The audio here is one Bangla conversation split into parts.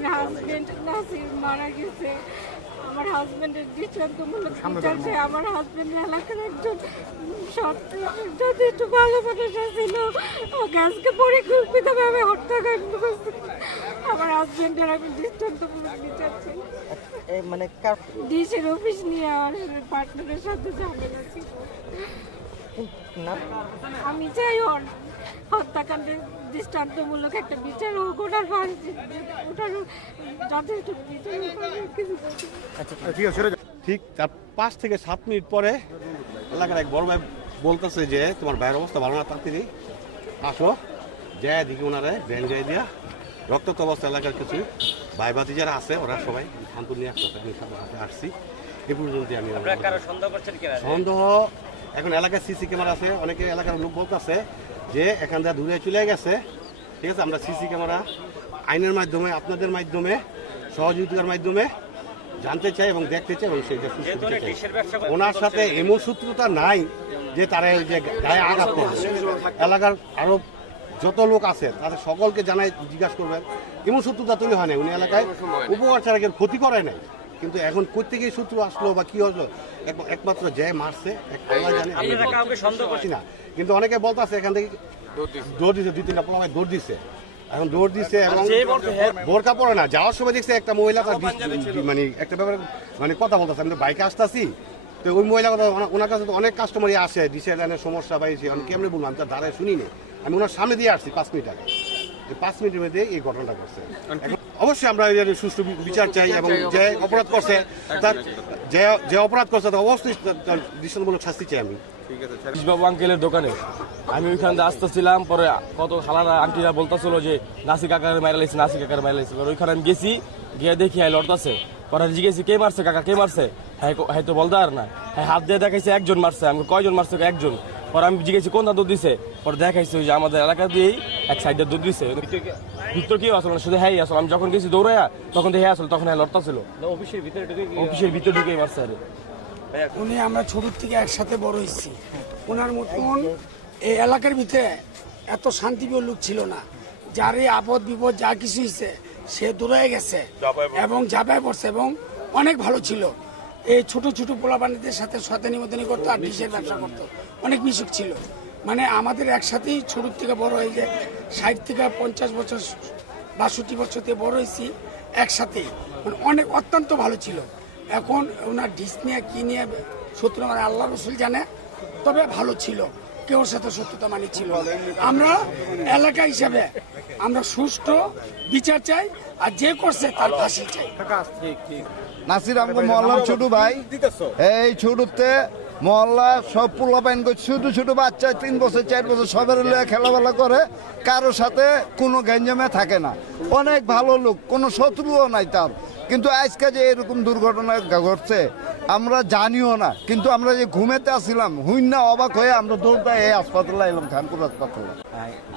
আমার হাজবেন্ড নাসির মারা গেছে। আমার হাজবেন্ডের দৃষ্টান্তমূলক বিচার চাই। আমার হাজবেন্ড এলাকার একজন যথেষ্ট ভালো মানুষ ছিল, ওকে আজকে পরিকল্পিতভাবে হত্যাকাণ্ড করছে। আমার হাজবেন্ডের আমি দৃষ্টান্তমূলক বিচার চাই। মানে ডিসের অফিস নিয়ে আমার পার্টনারের সাথে ঝামেলা ছিল। আমি চাই ওর হত্যাকাণ্ডের দৃষ্টান্তমূলক একটা বিচার হোক, ওটার যথেষ্ট বিচার হোক। ঠিক তার 5 থেকে 7 মিনিট পরে এলাকার এক বড় ভাই বলতেছে যে তোমার ভাইয়ের অবস্থা ভালো না, তাড়াতাড়ি আসো। যায় দেখি ওনারা ব্যাংক যাই দিয়া রক্তাক্ত অবস্থা। এলাকার কিছু ভাই বাতি যারা আছে ওরা সবাই শান্ত নিয়ে আসতে সাথে আসছি। এ পর্যন্ত আমি সন্দেহ এখন এলাকায় সিসি ক্যামেরা আছে, অনেকে এলাকার লোক বলতেছে যে এখান থেকে দূরে চলে গেছে। ঠিক আছে, আমরা সিসি ক্যামেরা আইনের মাধ্যমে, আপনাদের মাধ্যমে, সহযোগিতার মাধ্যমে জানতে চাই এবং দেখতে চাই এবং সেইটা সুস্থ করতে চাই। ওনার সাথে এমন সূত্রতা নাই যে তারা যে গায়ে আঘাত করবে। এলাকার আরো যত লোক আছে তাদের সকলকে জানাই, জিজ্ঞাসা করবেন, এমন সূত্রতা তৈরি হয় নাই। উনি এলাকায় উপকার ছাড়া কেউ ক্ষতি করে নাই। কিন্তু এখন কোথেকে সূত্র আসলো বা কি হলো একমাত্র যে মারছে আল্লাহ জানে, না। কিন্তু অনেকে বলতেছে এখান থেকে দৌড় দিছে, 2-3টা পোলা ভাই দৌড় দিছে। এখন দৌড় দিছে এবং বোরকা পরে না। যাওয়ার সময় দেখছে একটা মহিলা তার মানে একটা ব্যাপারে মানে কথা বলতেছে, আমি তো বাইকে আসতেছি, তো ওই মহিলা কথা ওনার কাছে তো অনেক কাস্টমারই আসে, ডিসের লাইনের সমস্যা পাইছি। আমি কেমনি বলবো, আমি তার ধারায় শুনি নি। আমি ওনার সামনে দিয়ে আসছি 5 মিনিট আগে। এই 5 মিনিটের মধ্যে এই ঘটনাটা করছে। অবশ্যই আমরা সুষ্ঠু বিচার চাই এবং যে অপরাধ করছে তার যে অপরাধ করছে তার অবশ্যই তার দৃষ্টান্তমূলক শাস্তি চাই আমি। বাবু আঙ্কেলের দোকানে আমি ওইখান থেকে আসতেছিলাম, পরে কত খালারা আন্টিরা বলতেছিল যে নাসি কাকার মারা লাগছে, নাসি কাকার মারা লাগছে। ওইখানে আমি গেছি, গিয়ে দেখি হ্যাঁ লড়তাছে। পরে জিজ্ঞেসি কে মারছে কাকা, কে মারছে? হ্যাঁ তো বলতে আর না, হ্যাঁ হাত দিয়ে দেখাইছে একজন মারছে। আমি কয়জন মারছে? একজন। পরে আমি জিজ্ঞেসি কোন দুধ দিছে? পরে দেখাইছে ওই যে আমাদের এলাকা দিয়েই এক সাইডে দুধ দিছে। ভিতর কি আসলে শুধু হ্যাঁ আসলে আমি যখন গেছি দৌড়াইয়া তখন দেখে আসলে তখন হ্যাঁ লড়তাছিল। অফিসের ভিতরে ঢুকে মারছে। আরে উনি আমরা ছোট থেকে একসাথে বড় হয়েছি। ওনার মতন এই এলাকার ভিতরে এত শান্তিপ্রিয় লোক ছিল না। যারই আপদ বিপদ যা কিছু হয়েছে সে দৌড়ে গেছে এবং ঝাঁপায় পড়ছে এবং অনেক ভালো ছিল। এই ছোট ছোট পোলাপানিদের সাথে শয়তানি মতনি করতো আর ডিশের ব্যবসা করতো, অনেক মিশুক ছিল। মানে আমাদের একসাথেই ছোট থেকে বড় হয়ে যায়, 60 থেকে 50 বছর 62 বছর থেকে বড় হয়েছি একসাথেই। মানে অনেক অত্যন্ত ভালো ছিল। এখন ওনার ডিস নিয়ে কি নিয়ে শত্রু মানে আল্লাহ রসুল জানে, তবে ভালো ছিল, কেউর সাথে শত্রুতা মানি ছিল। আমরা এলাকা হিসাবে আমরা সুষ্ঠু বিচার চাই, আর যে করছে তার ফাঁসি চাই। নাসির আমগো মহল্লার ছোট ভাই, এই ছোটতে মহল্লা সব পোলা পাইন ছোট ছোট বাচ্চা 3 বছর 4 বছর সবার লইয়া খেলাবেলা করে, কারোর সাথে কোনো গ্যাঞ্জামে থাকে না। অনেক ভালো লোক, কোনো শত্রুও নাই তার। কিন্তু আজকে যে এরকম দুর্ঘটনা ঘটছে আমরা জানিও না। কিন্তু আমরা যে ঘুমেতে আসছিলাম হুইন্না অবাক হয়ে আমরা দৌড়টা এই হাসপাতালে এলাম, খানপুর হাসপাতালে।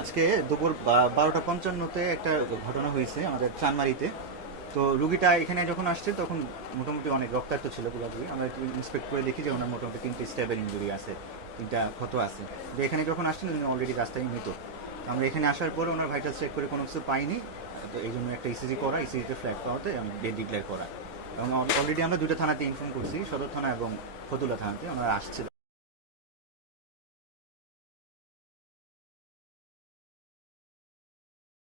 আজকে দুপুর 12:55-তে একটা ঘটনা হয়েছে আমাদের চানমারিতে। তো রুগীটা এখানে যখন আসছে তখন মোটামুটি অনেক রক্তাক্ত ছিল পুরোপুরি। আমরা ইন্সপেক্ট করে দেখি যে ওনার মোটামুটি 3টে স্টেবল ইঞ্জুরি আছে, 3টা ক্ষত আছে। তো এখানে যখন আসছেন উনি অলরেডি রাস্তায় মৃত। আমরা এখানে আসার পরে ওনার ভাইটাল চেক করে কোনো কিছু পাইনি, তো এই জন্য একটা ইসিজি করা, ইসিজিতে ফ্ল্যাগ পাওয়াতে আমি ডেট ডিক্লেয়ার করা। এবং অলরেডি আমরা 2টা থানাতে ইনফর্ম করছি, সদর থানা এবং ফতুল্লা থানাতে। আমরা আসছে।